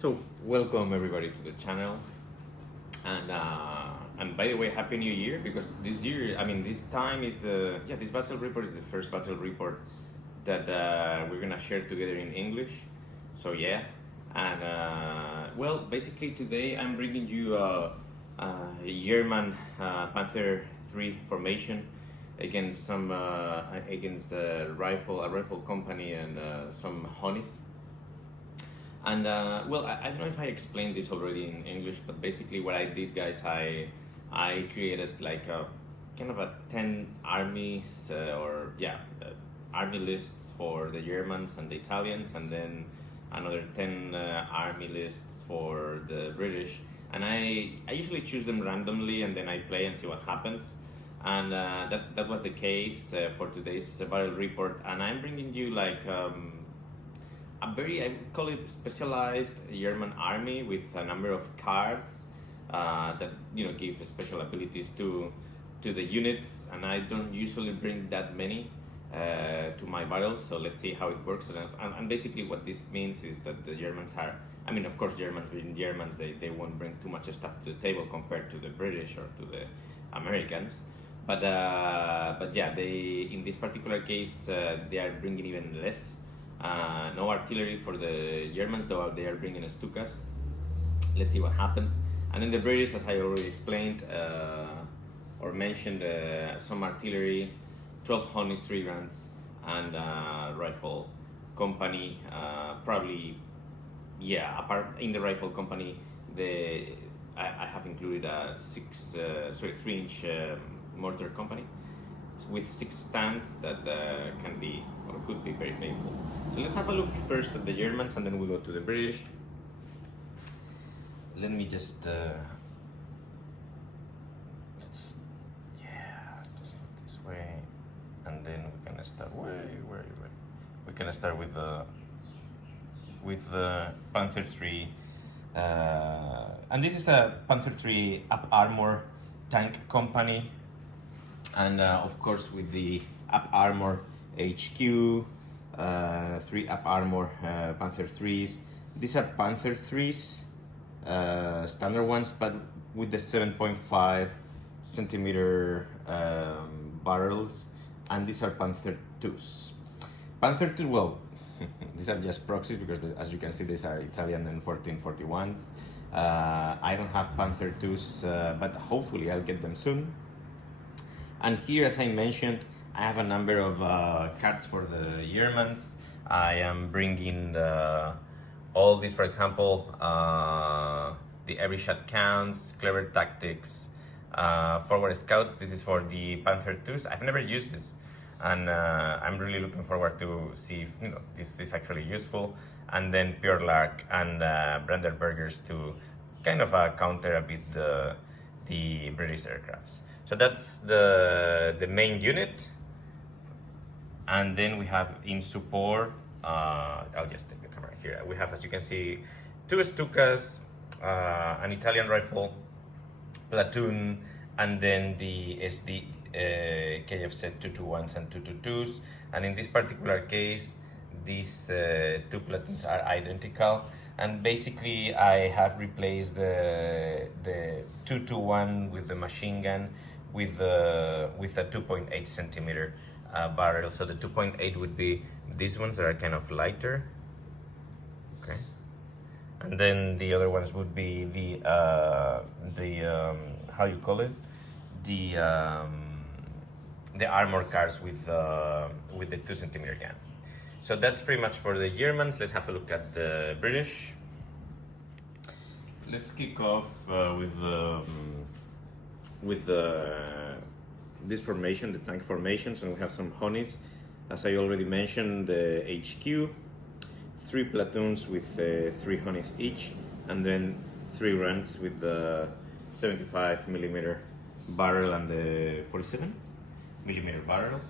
So welcome everybody to the channel, and by the way, Happy New Year, because this year, this time is this battle report is the first battle report that we're gonna share together in English. So yeah, and well, basically today I'm bringing you a German Panther 3 formation against some against a rifle company and some honeys. And well, I don't know if I explained this already in English, but basically what I did, guys, I created like a kind of a 10 armies army lists for the Germans and the Italians, and then another 10 army lists for the British. And I usually choose them randomly, and then I play and see what happens. And that was the case for today's battle report. And I'm bringing you like a very, I would call it, specialized German army with a number of cards that give special abilities to the units, and I don't usually bring that many to my battles. So let's see how it works. And basically what this means is that the Germans are, of course, Germans being Germans, they won't bring too much stuff to the table compared to the British or to the Americans. But yeah, they, in this particular case, they are bringing even less. No artillery for the Germans, though they are bringing Stukas. Let's see what happens. And then the British, as I already explained or mentioned, some artillery, 12 honeys, 3 guns, and rifle company. Probably, yeah. Apart in the rifle company, I have included a 3-inch mortar company with 6 stands that can be or could be very painful. So let's have a look first at the Germans, and then we go to the British. Let me just just look this way, and then we can start. We can start with the Panther 3, and this is a Panther 3 Uparmoured tank company, and of course with the Uparmoured HQ, 3 Uparmoured Panther 3s. These are Panther 3s, standard ones, but with the 7.5 centimeter barrels, and these are Panther 2s. Panther 2, well, these are just proxies because as you can see, these are Italian and 1441s. I don't have Panther 2s, but hopefully I'll get them soon. And here, as I mentioned, I have a number of cards for the Germans. I am bringing all these, for example, the Every Shot Counts, Clever Tactics, Forward Scouts. This is for the Panther 2s. I've never used this, and I'm really looking forward to see if this is actually useful. And then Pure Lark and Brandenburgers to kind of counter a bit the British aircrafts. So that's the main unit. And then we have in support, I'll just take the camera here. We have, as you can see, 2 Stukas, an Italian rifle platoon, and then the SD KFZ 221s and 222s. And in this particular case, these 2 platoons are identical. And basically, I have replaced the 221 with the machine gun with a 2.8 centimeter barrel. So the 2.8 would be these ones that are kind of lighter, okay, and then the other ones would be the how you call it, the armor cars with the 2 centimeter gun. So that's pretty much for the Germans. Let's have a look at the British. Let's kick off with this formation, the tank formation. So we have some honeys, as I already mentioned, the HQ, 3 platoons with 3 honeys each, and then 3 runs with the 75 millimeter barrel and the 47 millimeter barrel.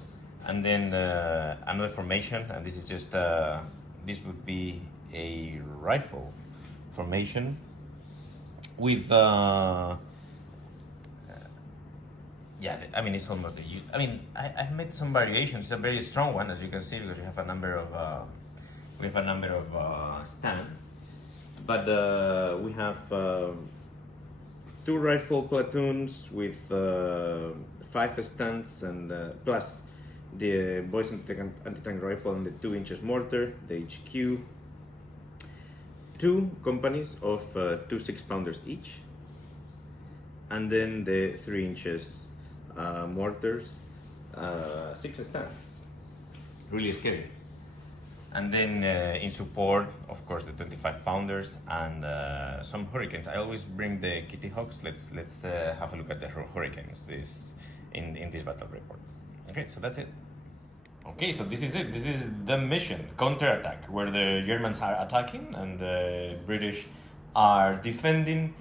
And then another formation, and this is just this would be a rifle formation with it's almost I've made some variations. It's a very strong one, as you can see, because we have a number of stands, But we have two rifle platoons with 5 stands and plus the boys anti-tank rifle and the 2-inch mortar, the HQ, 2 companies of 2 6-pounders each, and then the 3-inch mortars, 6 stands. Really scary. And then in support, of course, the 25-pounders and some hurricanes. I always bring the Kitty Hawks. Let's have a look at the hurricanes in this battle report. Okay, so that's it. Okay, so this is it. This is the mission, counterattack, where the Germans are attacking and the British are defending.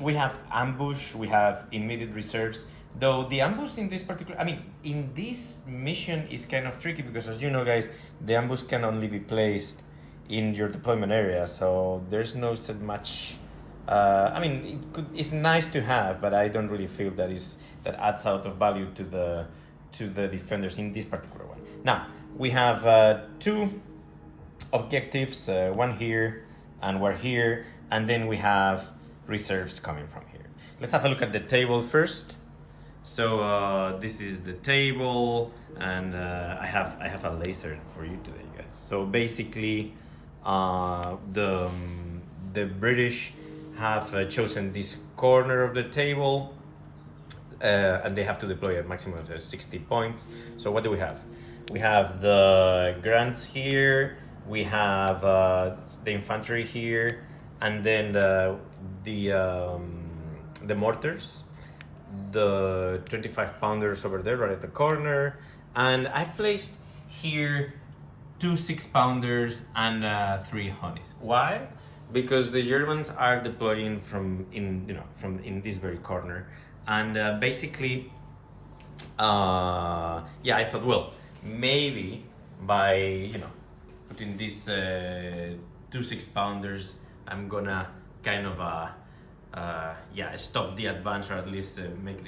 We have ambush, we have immediate reserves, though the ambush in this particular, in this mission is kind of tricky because, as you know, guys, the ambush can only be placed in your deployment area, so there's no so much. It's nice to have, but I don't really feel that adds out of value to the defenders in this particular one. Now we have 2 objectives, one here and one here, and then we have reserves coming from here. Let's have a look at the table first. So this is the table, and I have a laser for you today, guys. So basically, the British have chosen this corner of the table, and they have to deploy a maximum of 60 points. So what do we have? We have the grants here, we have the infantry here, and then the mortars, the 25-pounders over there right at the corner, and I've placed here 2 6-pounders and 3 honeys. Why? Because the Germans are deploying from in this very corner, and basically, I thought, well, maybe by putting these 2 6-pounders, I'm gonna kind of stop the advance, or at least make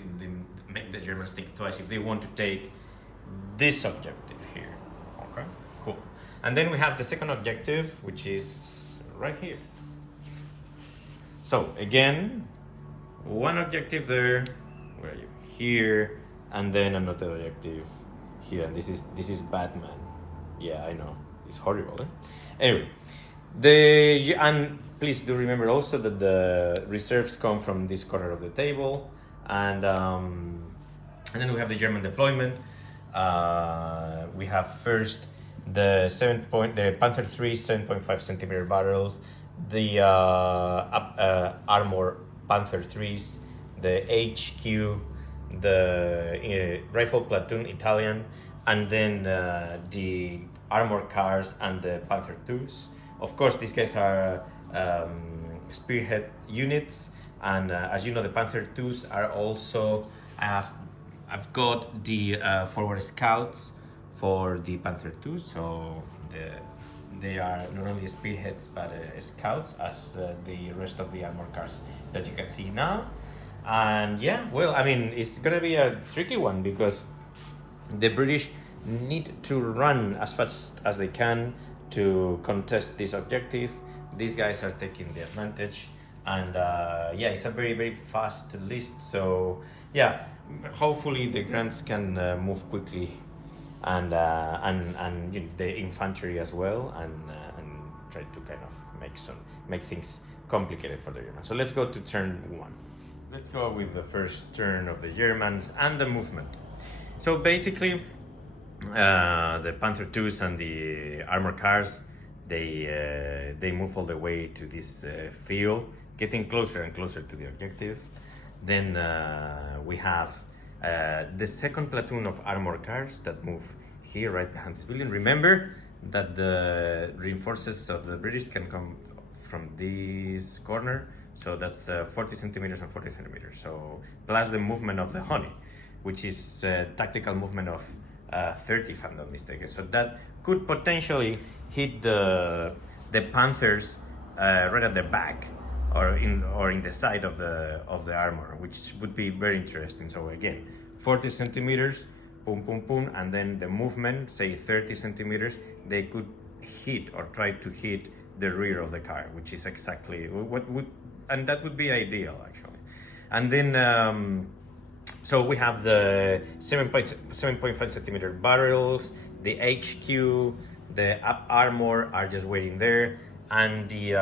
the Germans think twice if they want to take this objective here. Okay, cool. And then we have the second objective, which is right here. So again, one objective there, where are you? Here, and then another objective here, and this is Batman. Yeah, I know, it's horrible. Anyway, and please do remember also that the reserves come from this corner of the table, and then we have the German deployment. We have first the Panther 3 7.5 centimeter barrels, the armor Panther 3s, the HQ, the rifle platoon Italian, and then the armor cars and the Panther 2s. Of course, these guys are spearhead units, and as you know, the Panther 2s are also. I've got the forward scouts for the Panther 2, so they are not only spearheads but scouts, as the rest of the armor cars that you can see now. And yeah, well, it's gonna be a tricky one because the British need to run as fast as they can to contest this objective. These guys are taking the advantage, and it's a very, very fast list. So yeah, hopefully the grants can move quickly, and the infantry as well, and try to kind of make things complicated for the Germans. So let's go to turn 1. Let's go with the first turn of the Germans and the movement. So basically, the Panther 2s and the armor cars, they move all the way to this field, getting closer and closer to the objective. Then we have the second platoon of armor cars that move here right behind this building. Remember that the reinforcements of the British can come from this corner, so that's 40 centimeters and 40 centimeters. So plus the movement of the honey, which is tactical movement of 30, if I'm not mistaken. So that could potentially hit the Panthers right at the back, or in the side of the armor, which would be very interesting. So again, 40 centimeters, boom, boom, boom, and then the movement, say 30 centimeters, they could hit or try to hit the rear of the car, which is exactly what would, and that would be ideal actually. And then so we have the 7.5 centimeter barrels, the HQ, the Uparmoured are just waiting there, and the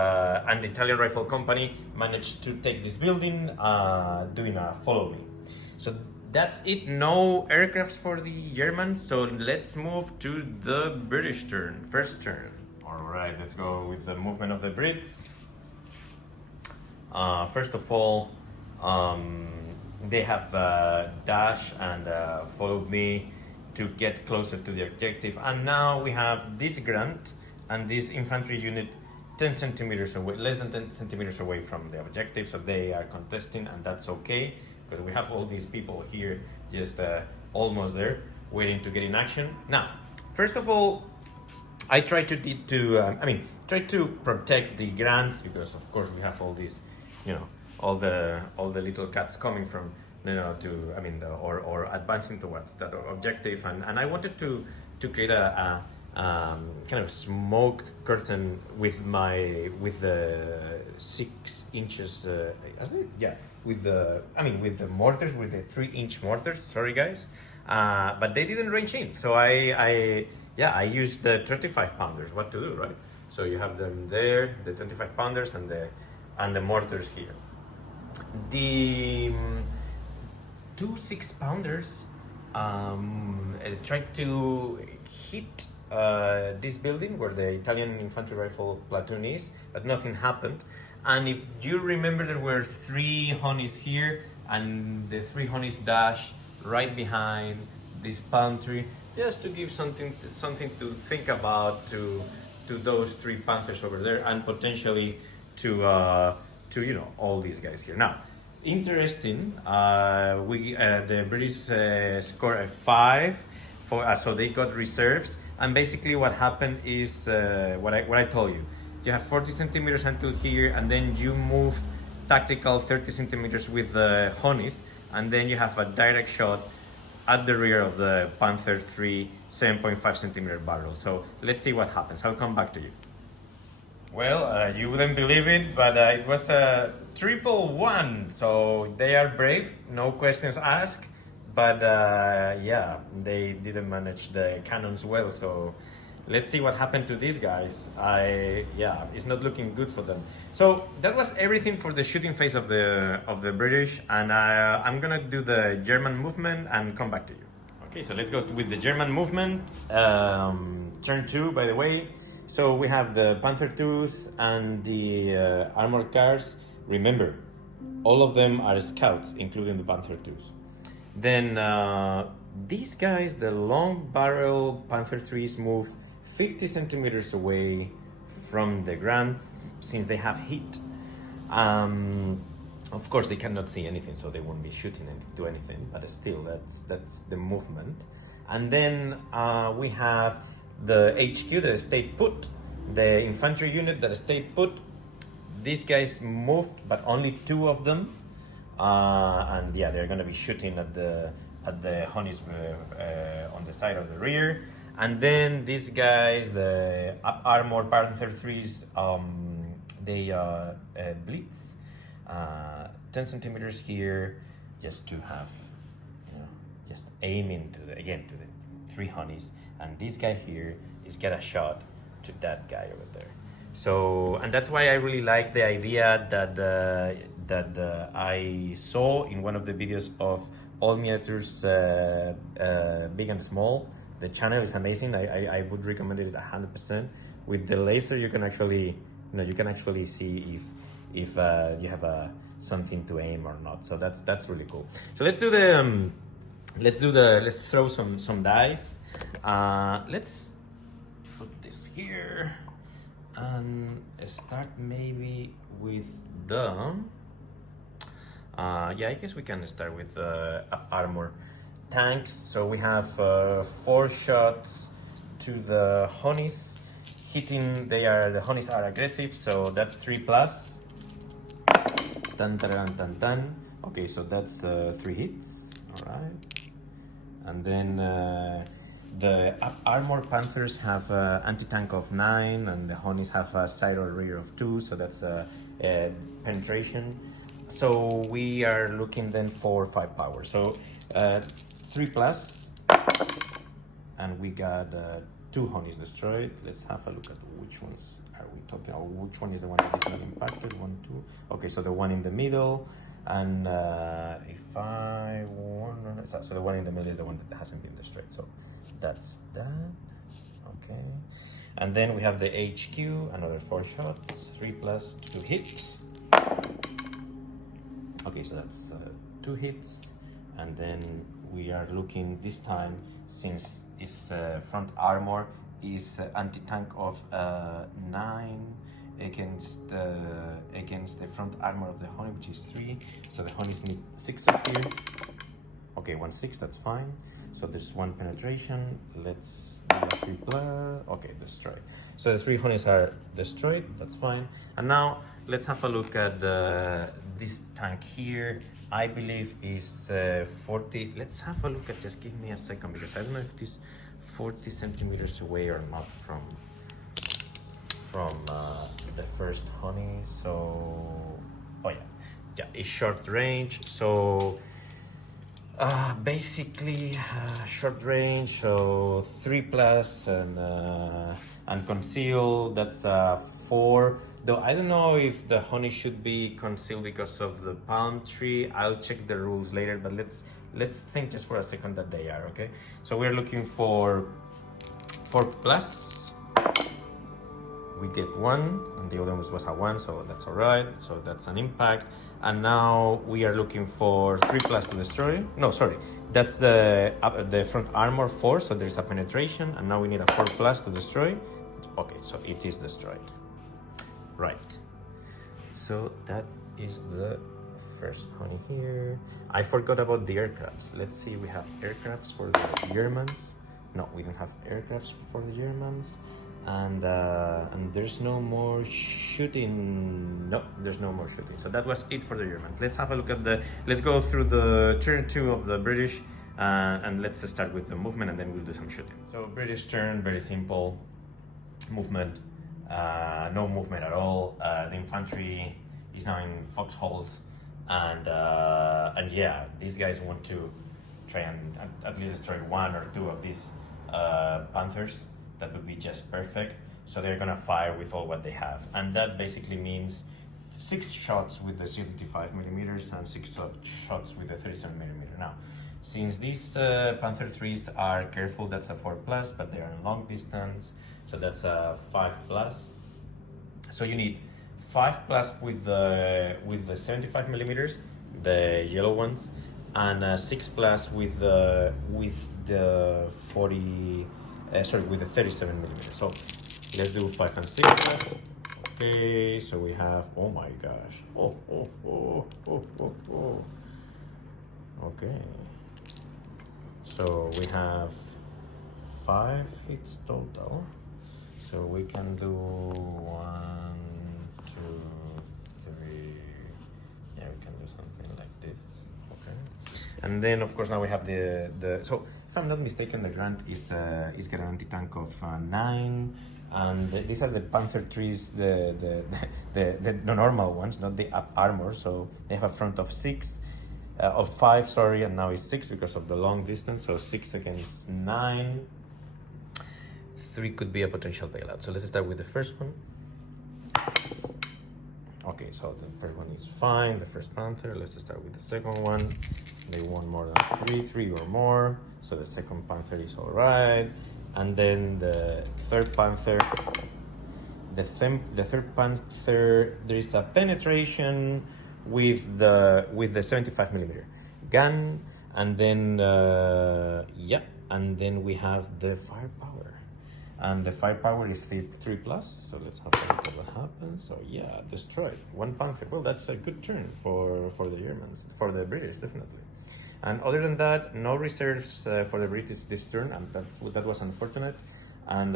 Italian rifle company managed to take this building, doing a follow me. So that's it. No aircrafts for the Germans. So let's move to the British turn. First turn. All right, let's go with the movement of the Brits. First of all, they have dashed and followed me to get closer to the objective. And now we have this grunt and this infantry unit 10 centimeters away, less than 10 centimeters away from the objective. So they are contesting, and that's okay, because we have all these people here just almost there, waiting to get in action. Now, first of all, I try to protect the grants, because of course we have all these, all the little cats coming from, or advancing towards that objective, and I wanted to create a kind of smoke curtain with the 6 inches, with the mortars, with the 3-inch mortars. Sorry guys, but they didn't range in, so I used the 25 pounders. What to do, right? So you have them there, the 25 pounders and the mortars here. The 2 6-pounders tried to hit this building where the Italian infantry rifle platoon is, but nothing happened. And if you remember, there were 3 honeys here, and the 3 honeys dash right behind this palm tree, just to give something to think about to those 3 panthers over there, and potentially to all these guys here. Now, interesting, the British scored a 5 for so they got reserves, and basically what happened is what I told you. You have 40 centimeters until here, and then you move tactical 30 centimeters with the honeys, and then you have a direct shot at the rear of the Panther 3 7.5 centimeter barrel. So let's see what happens. I'll come back to you. Well, you wouldn't believe it, but it was a 1-1. So they are brave, no questions asked. But they didn't manage the cannons well. So let's see what happened to these guys. It's not looking good for them. So that was everything for the shooting phase of the British, and I'm gonna do the German movement and come back to you. Okay, so let's go with the German movement. Turn 2, by the way. So we have the Panther 2s and the armored cars. Remember, all of them are scouts, including the Panther 2s. Then these guys, the long barrel Panther 3s, move 50 centimeters away from the grants, since they have heat. Of course, they cannot see anything, so they won't be shooting and do anything. But still, that's the movement. And then we have the HQ that stayed put, the infantry unit that stayed put. These guys moved, but only 2 of them, and they're going to be shooting at the honeys on the side of the rear. And then these guys, the Uparmoured Panther 3s, they blitz 10 centimeters here, just to have, just aiming to the 3 honeys. And this guy here is get a shot to that guy over there. So, and that's why I really like the idea that I saw in one of the videos of All Miniatures Big and Small. The channel is amazing. I would recommend it 100%. With the laser, you can actually see if you have something to aim or not. So that's really cool. So let's throw some dice. Let's put this here and start maybe with the. I guess we can start with armor tanks. So we have 4 shots to the honeys hitting. The honeys are aggressive, so that's 3 plus. Tan tan tan tan. Okay, so that's 3 hits. All right, and then The armored Panthers have anti-tank of 9, and the Honeys have a side or rear of 2, so that's penetration. So we are looking then for 5 power. So 3 plus, and we got 2 Honeys destroyed. Let's have a look at which ones are we talking about. Which one is the one that is not impacted? 1, 2. Okay, so the one in the middle, and if I want, so the one in the middle is the one that hasn't been destroyed. So that's that. Okay, and then we have the HQ, another 4 shots, 3 plus to hit. Okay, so that's 2 hits, and then we are looking this time, since its front armor is anti-tank of 9 against the front armor of the Honey, which is 3. So the Honeys need 6s here. Okay, 1 6, that's fine. So there's 1 penetration. Let's do a 3 plus. Okay, destroyed. So the 3 Honeys are destroyed. That's fine. And now let's have a look at this tank here. I believe is 40. Let's have a look at. Just give me a second, because I don't know if it is 40 centimeters away or not from the first Honey. So, oh yeah, it's short range. So basically short range. So 3 plus and conceal. That's 4. Though I don't know if the Honey should be concealed because of the palm tree. I'll check the rules later, but let's think just for a second that they are, okay? So we're looking for 4 plus. We get 1, and the other one was a 1, so that's all right. So that's an impact. And now we are looking for 3 plus to destroy. No, sorry, that's the front armor 4, so there's a penetration, and now we need a 4 plus to destroy. Okay, so it is destroyed. Right, so that is the first Honey here. I forgot about the aircrafts. Let's see, we have aircrafts for the Germans. No, we don't have aircrafts for the Germans. And there's no more shooting. No, there's no more shooting. So that was it for the Germans. Let's have a look at let's go through the turn 2 of the British, and let's start with the movement, and then we'll do some shooting. So British turn, very simple. Movement. No movement at all. The infantry is now in foxholes, and yeah, these guys want to try and at least destroy 1 or 2 of these Panthers. That would be just perfect. So they're gonna fire with all what they have, and that basically means 6 shots with the 75 millimeters and 6 shots with the 37 millimeter. Now, since these Panther 3s are careful, that's a 4 plus, but they are in long distance, so that's a 5 plus. So you need 5 plus with the 75 millimeters, the yellow ones, and 6 plus with the 37 millimeters. So let's do 5 and 6 plus. Okay, so we have, oh my gosh, okay, so we have 5 hits total. So we can do 1, 2, 3. Yeah, we can do something like this. Okay. And then of course now we have the so if I'm not mistaken, the Grant is got an anti-tank of 9, and these are the Panther 3s, the normal ones, not the up armor. So they have a front of 5, sorry, and now it's 6 because of the long distance. So 6 against 9. 3 could be a potential bailout. So let's start with the first one. Okay, so the first one is fine, the first Panther. Let's start with the second one. They want more than 3 or more. So the second Panther is all right. And then the third Panther. The third Panther, there is a penetration with the 75 millimeter gun, and then yeah, and then we have the firepower. And the firepower is 3 plus, so let's have a look at what happens. So yeah, destroyed. 1 Panther. Well, that's a good turn for the Germans, for the British, definitely. And other than that, no reserves for the British this turn, and that was unfortunate. And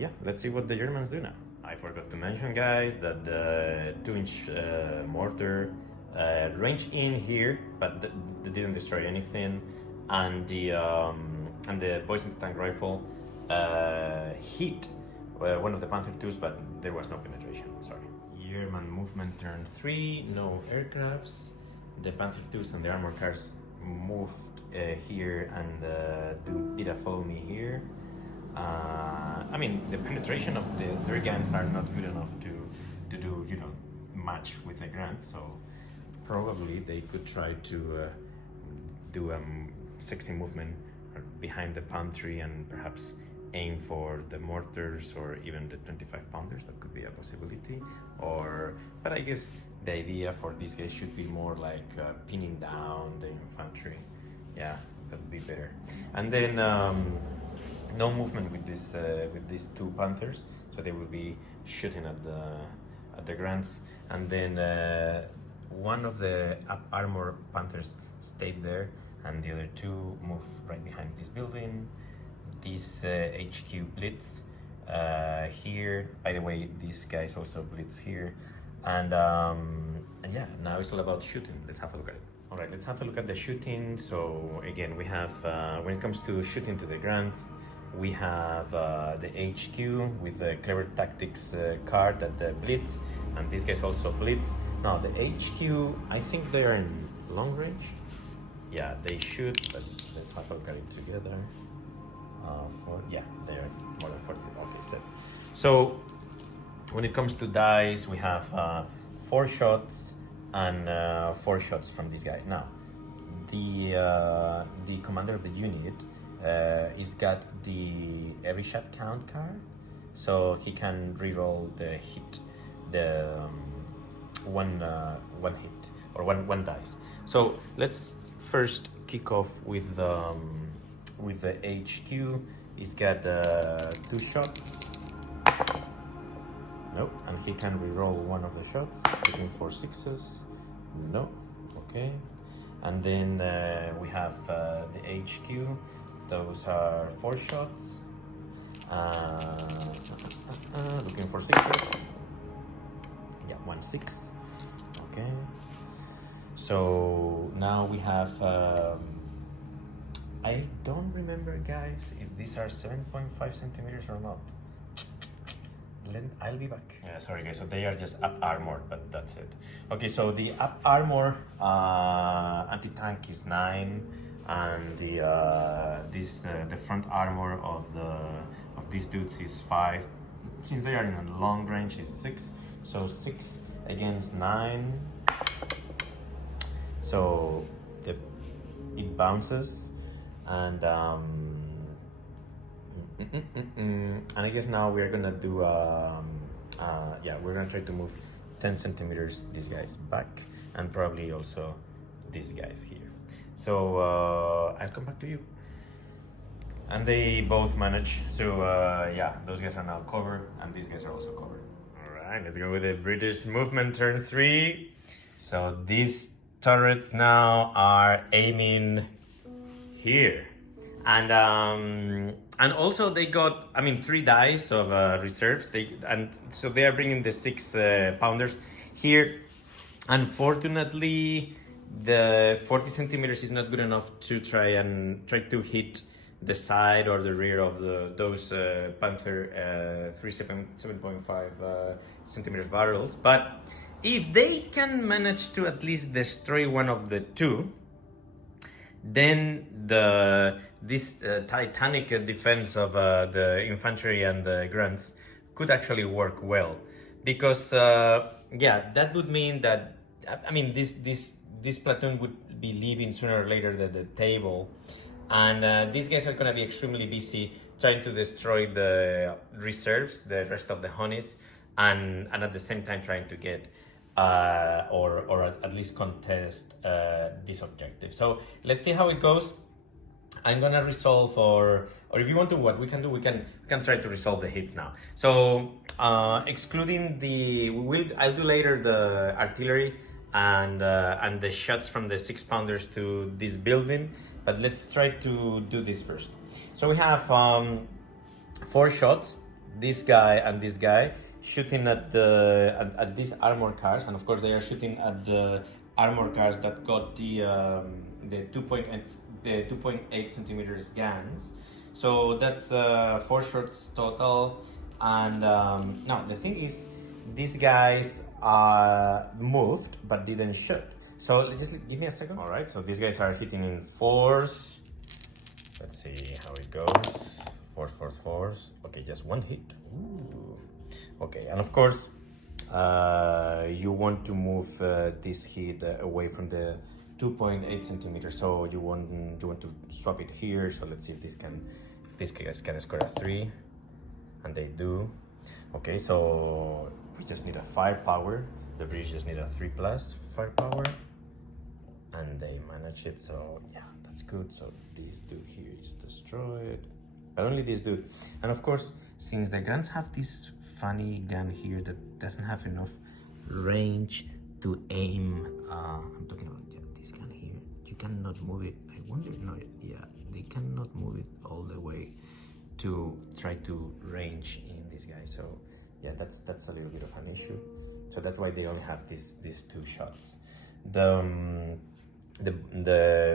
yeah, let's see what the Germans do now. I forgot to mention, guys, that the 2-inch mortar ranged in here, but they didn't destroy anything. And and the boys in the tank rifle hit one of the Panther 2s, but there was no penetration. Sorry. German movement turn 3, no aircrafts. The Panther 2s and the armor cars moved here and did a follow me here. I mean, the penetration of their guns are not good enough to do, you know, match with the Grants, so probably they could try to do a sexy movement behind the Panther and perhaps aim for the mortars or even the 25 pounders. That could be a possibility. But I guess the idea for these guys should be more like pinning down the infantry. Yeah, that would be better. And then no movement with these two Panthers, so they will be shooting at the Grants. And then one of the armor Panthers stayed there, and the other two moved right behind this building. This HQ blitz here. By the way, these guys also blitz here, and yeah, now it's all about shooting. Let's have a look at it. All right, let's have a look at the shooting. So again, we have when it comes to shooting to the Grants, we have the HQ with the clever tactics card at the blitz, and these guys also blitz. Now the HQ, I think they are in long range. Yeah, they shoot, but let's have a look at it together. Yeah, they're more than 40. Okay, so when it comes to dice, we have 4 shots and 4 shots from this guy. Now, the commander of the unit is got the every shot count card, so he can reroll the hit, the one hit or one dice. So let's first kick off with the HQ. He's got 2 shots. Nope, and he can reroll one of the shots, looking for 6s. No, okay. And then we have the HQ. Those are 4 shots. Looking for 6s. Yeah, 1 6. Okay. So now we have. I don't remember, guys, if these are 7.5 centimeters or not. I'll be back. Yeah, sorry guys, so they are just up armored, but that's it. Okay, so the up armor anti-tank is 9, and the front armor of these dudes is 5. Since they are in a long range, is 6. So 6 against 9. So it bounces. And I guess now we're gonna do yeah, we're gonna try to move 10 centimeters these guys back, and probably also these guys here. So I'll come back to you. And they both manage. So yeah, those guys are now covered, and these guys are also covered. All right, let's go with the British movement turn 3. So these turrets now are aiming here, and also they got, I mean, 3 dice of reserves. So they are bringing the 6 pounders here. Unfortunately, the 40 centimeters is not good enough to try to hit the side or the rear of those Panther 7.5 centimeters barrels. But if they can manage to at least destroy one of the 2, then this titanic defense of the infantry and the Grants could actually work well, because yeah, that would mean that, I mean, this platoon would be leaving sooner or later the table, and these guys are going to be extremely busy trying to destroy the reserves, the rest of the honeys, and at the same time trying to get or at least contest this objective. So let's see how it goes. I'm gonna resolve, or if you want to, what we can do, we can try to resolve the hits now. So excluding I'll do later the artillery and the shots from the 6 pounders to this building, but let's try to do this first. So we have 4 shots, this guy and this guy, shooting at these armor cars, and of course they are shooting at the armor cars that got the 2.8 centimeters guns. So that's 4 shots total. And now the thing is, these guys moved but didn't shoot. So just give me a second. All right, so these guys are hitting in fours. Let's see how it goes. Fours. Okay, just one hit. Ooh. Okay, and of course, you want to move this hit away from the 2.8 centimeters. So you want to swap it here. So let's see if these guys can score a 3, and they do. Okay, so we just need a firepower. The British just need a 3+ firepower, and they manage it. So yeah, that's good. So this dude here is destroyed, but only this dude. And of course, since the guns have this funny gun here that doesn't have enough range to aim, I'm talking about this gun here. You cannot move it. I wonder, no, yeah, they cannot move it all the way to try to range in this guy. So yeah, that's a little bit of an issue. So that's why they only have these 2 shots. The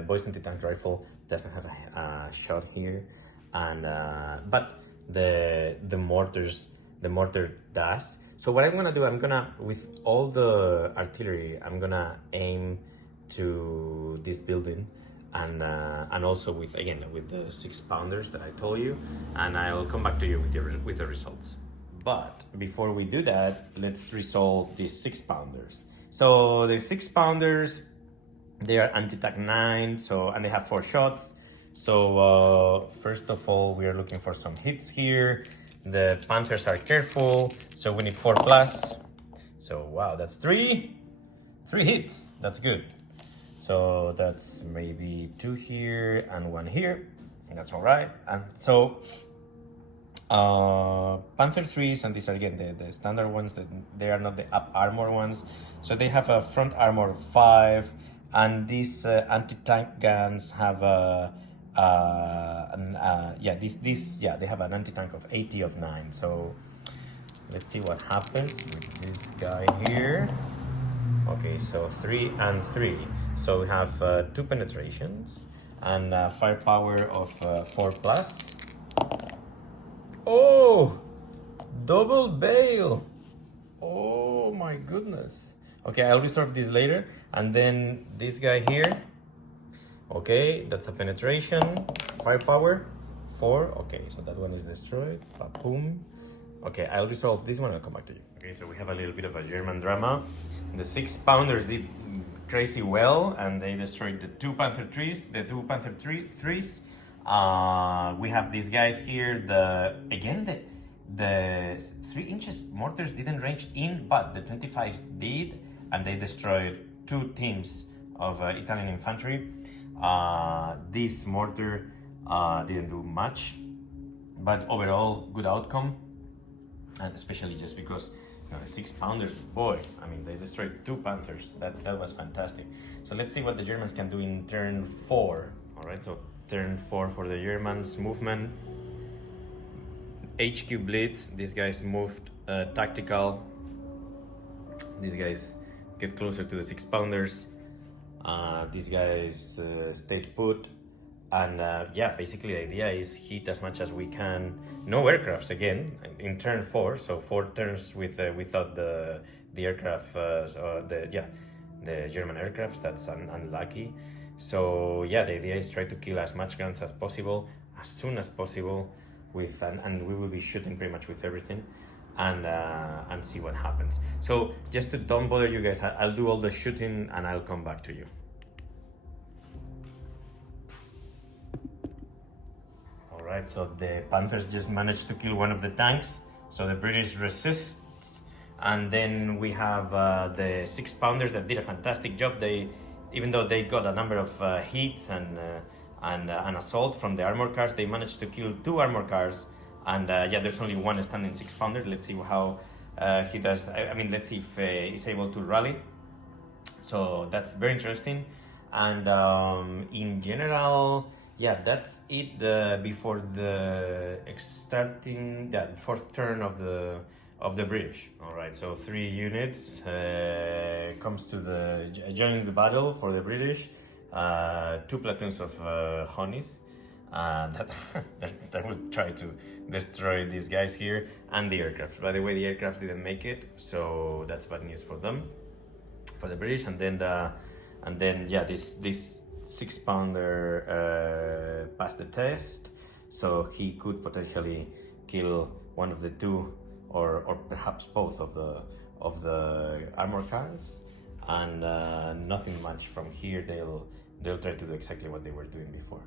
boys anti-tank rifle doesn't have a shot here, and but the mortar does. So what I'm gonna do, with all the artillery, I'm gonna aim to this building, and also with the 6-pounders that I told you, and I'll come back to you with the results. But before we do that, let's resolve these 6-pounders. So the 6-pounders, they are anti-tank 9, and they have 4 shots. So first of all, we are looking for some hits here. The Panthers are careful, so we need 4+. So wow, that's 3 hits. That's good. So that's maybe 2 here and 1 here, and that's all right. And so Panther 3s, and these are again the standard ones, that they are not the up armor ones. So they have a front armor of 5, and these anti-tank guns have they have an anti-tank of 80 of 9. So let's see what happens with this guy here. Okay, so 3 and 3. So we have 2 penetrations and firepower of 4+. Oh, double bail. Oh my goodness. Okay, I'll resolve this later. And then this guy here. Okay, that's a penetration. Firepower 4. Okay, so that one is destroyed. Boom. Okay, I'll resolve this one. I'll come back to you. Okay, so we have a little bit of a German drama. The 6-pounders did crazy well, and they destroyed the 2 Panther 3s. We have these guys here. The 3-inch mortars didn't range in, but the 25s did, and they destroyed 2 teams of Italian infantry. This mortar didn't do much, but overall good outcome, and especially just because the 6-pounders, boy, I mean, they destroyed 2 Panthers. That was fantastic. So let's see what the Germans can do in turn 4. All right, so turn 4 for the Germans. Movement, HQ blitz. These guys moved tactical. These guys get closer to the 6-pounders. These guys stayed put, and basically the idea is hit as much as we can. No aircrafts again in turn 4, so 4 turns without the aircraft, the German aircrafts. That's unlucky. So yeah, the idea is try to kill as much guns as possible, as soon as possible, and we will be shooting pretty much with everything, and see what happens. So just to don't bother you guys, I'll do all the shooting and I'll come back to you. Alright, so the Panthers just managed to kill one of the tanks, so the British resists, and then we have the 6-pounders that did a fantastic job. Even though they got a number of hits and an assault from the armor cars, they managed to kill 2 armor cars. And there's only 1 standing 6-pounder. Let's see how he does. Let's see if he's able to rally. So that's very interesting. And in general, that's it before the starting, fourth turn of the British. All right, so 3 units comes to joining the battle for the British. 2 platoons of honeys that, that will try to destroy these guys here and the aircraft. By the way, the aircrafts didn't make it, so that's bad news for them, for the British. And then yeah, this 6-pounder passed the test, so he could potentially kill one of the two or perhaps both of the armor cars. And nothing much from here. They'll try to do exactly what they were doing before.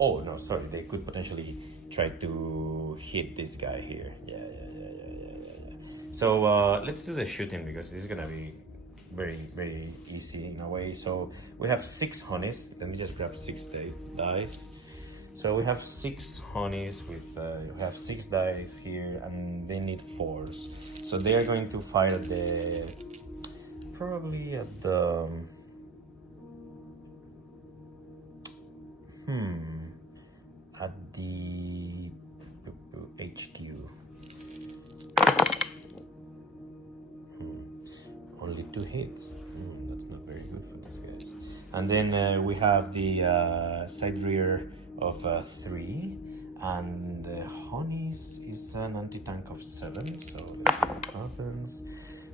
Oh no, sorry, they could potentially try to hit this guy here. Yeah. So let's do the shooting, because this is gonna be very easy in a way. So we have 6 honeys. Let me just grab 6 dice. So we have 6 honeys with we have 6 dice here, and they need 4s. So they are going to fire probably at the at the HQ. Only 2 hits. That's not very good for these guys. And then we have the side rear of 3, and the honeys is an anti-tank of 7. So let's see what happens.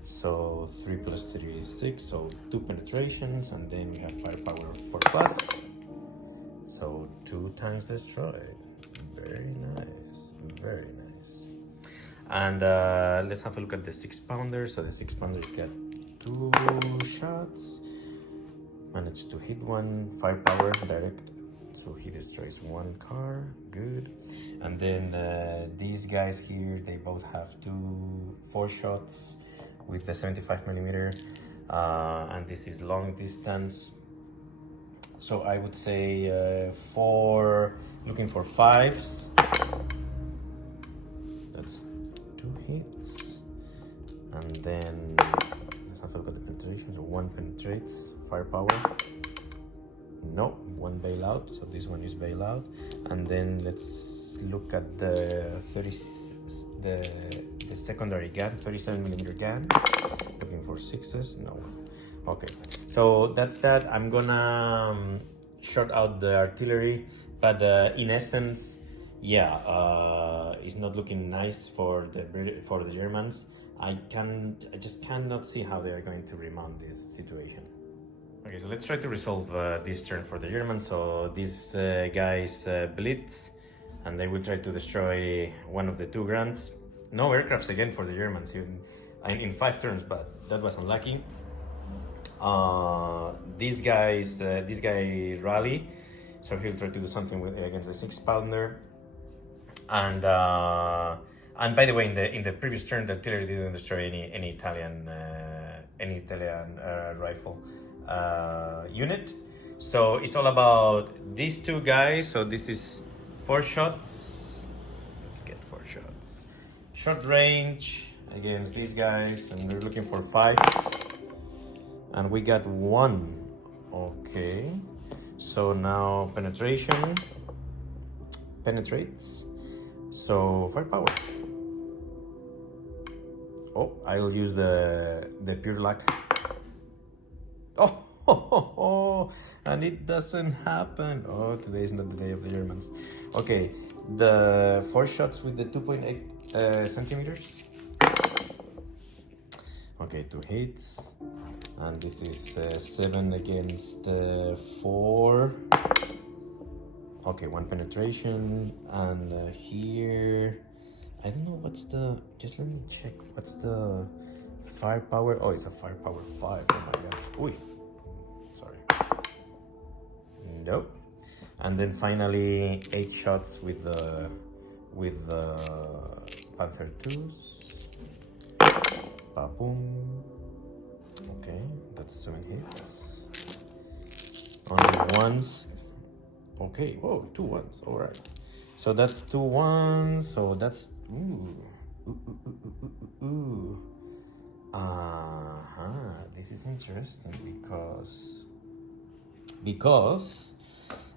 So 3 plus 3 is 6, so 2 penetrations, and then we have firepower of 4+. So 2 times destroyed. Very nice, very nice. And let's have a look at the 6-pounder. So the 6-pounders got 2 shots. Managed to hit 1, firepower direct. So he destroys 1 car, good. And then these guys here, they both have 4 shots with the 75mm, and this is long distance. So I would say looking for 5s. That's 2 hits. And then let's have a look at the penetration. So 1 penetrates, firepower. No, 1 bailout, so this one is bailout. And then let's look at the secondary gun, 37mm gun. Looking for 6s, no. Okay, so that's that. I'm gonna short out the artillery, but in essence, yeah, it's not looking nice for the Germans. I just cannot see how they are going to remount this situation. Okay, so let's try to resolve this turn for the Germans. So these guys blitz, and they will try to destroy one of the 2 grunts. No aircrafts again for the Germans in 5 turns, but that was unlucky. This guy rally, so he'll try to do something against the 6-pounder. And by the way, in the previous turn, the artillery didn't destroy any Italian rifle unit. So it's all about these 2 guys. So this is 4 shots. Let's get 4 shots. Short range against these guys, and we're looking for 5s. And we got 1. Okay. So now penetration. Penetrates. So firepower. Oh, I'll use the pure luck. Oh, and it doesn't happen. Oh, today is not the day of the Germans. Okay, the 4 shots with the 2.8 centimeters. Okay, 2 hits. And this is 7 against 4. Okay, 1 penetration. And here, I don't know what's the, just let me check. What's the firepower? Oh, it's a firepower 5. Oh my god. Ui. Sorry. Nope. And then finally 8 shots with the Panther 2s. Ba-boom. Okay, that's 7 hits. Only 1s. Okay, whoa, 2 1s. All right. So that's 2 1s. So that's This is interesting because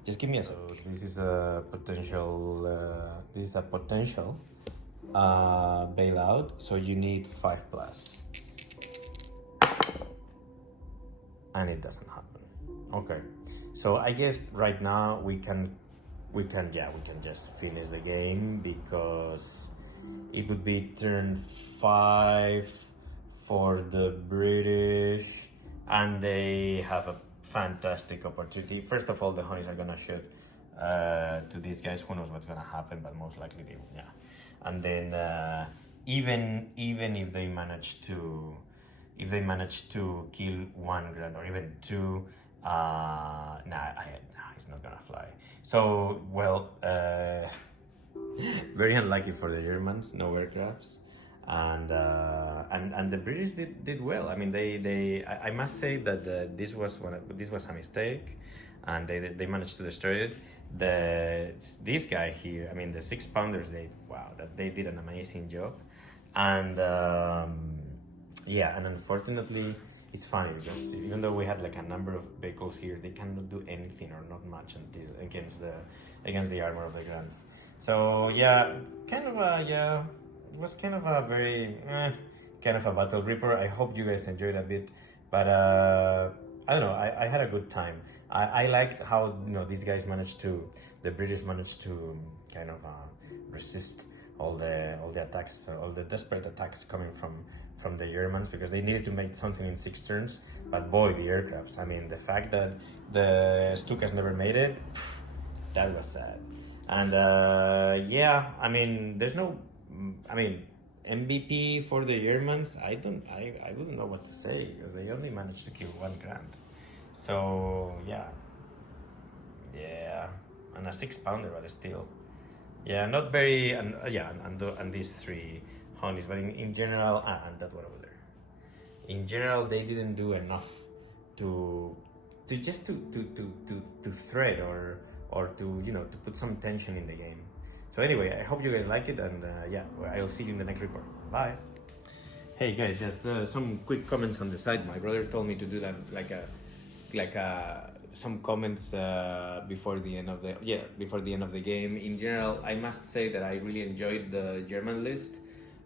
just give me a second. This is a potential. Bailout. So you need 5+, and it doesn't happen. Okay. So I guess right now we can just finish the game because it would be turn 5 for the British, and they have a fantastic opportunity. First of all, the Honeys are gonna shoot to these guys. Who knows what's gonna happen, but most likely they will. Yeah. And then even if they manage to kill one Grand or even two, it's not gonna fly. So well, very unlucky for the Germans, no aircrafts, and the British did well. I mean, I must say that this was a mistake, and they managed to destroy it. This guy here, I mean, the 6-pounders, they did an amazing job, and and unfortunately, it's funny because even though we had like a number of vehicles here, they cannot do anything or not much until against the armor of the Grants. So yeah, it was kind of a very kind of a battle reaper. I hope you guys enjoyed a bit, but I don't know. I had a good time. I liked how these guys the British managed to kind of resist all the attacks, all the desperate attacks coming from the Germans, because they needed to make something in 6 turns. But boy, the aircrafts! I mean, the fact that the Stukas never made it, that was sad. And I mean, there's no, I mean, MVP for the Germans. I wouldn't know what to say because they only managed to kill 1 Grand. So yeah, and a 6-pounder, but still. Yeah, not very, and these 3 Honeys, but in general, and that one over there. In general, they didn't do enough to thread or to put some tension in the game. So anyway, I hope you guys like it, and I'll see you in the next report. Bye. Hey guys, just some quick comments on the side. My brother told me to do that, some comments before the end of the game. In general, I must say that I really enjoyed the German list.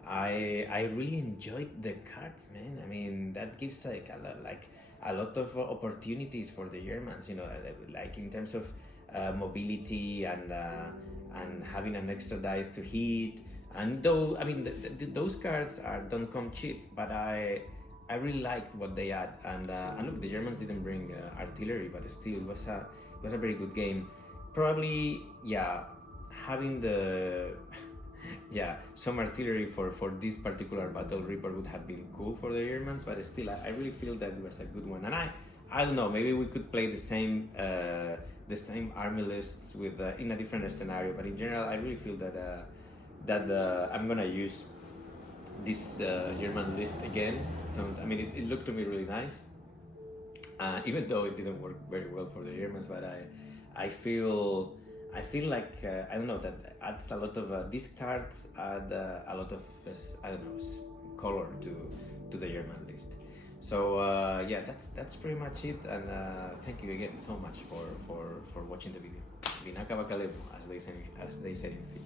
I really enjoyed the cards, man. I mean, that gives a lot of opportunities for the Germans. Like in terms of mobility and having an extra dice to hit. And though, I mean, those cards don't come cheap, but I really liked what they had. And look, the Germans didn't bring artillery, but still, it was a very good game. Probably, having some artillery for this particular battle report would have been cool for the Germans, but still, I really feel that it was a good one. And I don't know, maybe we could play the same army lists with in a different scenario. But in general, I really feel that I'm gonna use this German list again. It looked to me really nice, even though it didn't work very well for the Germans. But I feel like I don't know, that adds a lot of these cards add a lot of color to the German list. So that's pretty much it, and thank you again so much for watching the video. Binaka Bakalebo, as they say in Fit.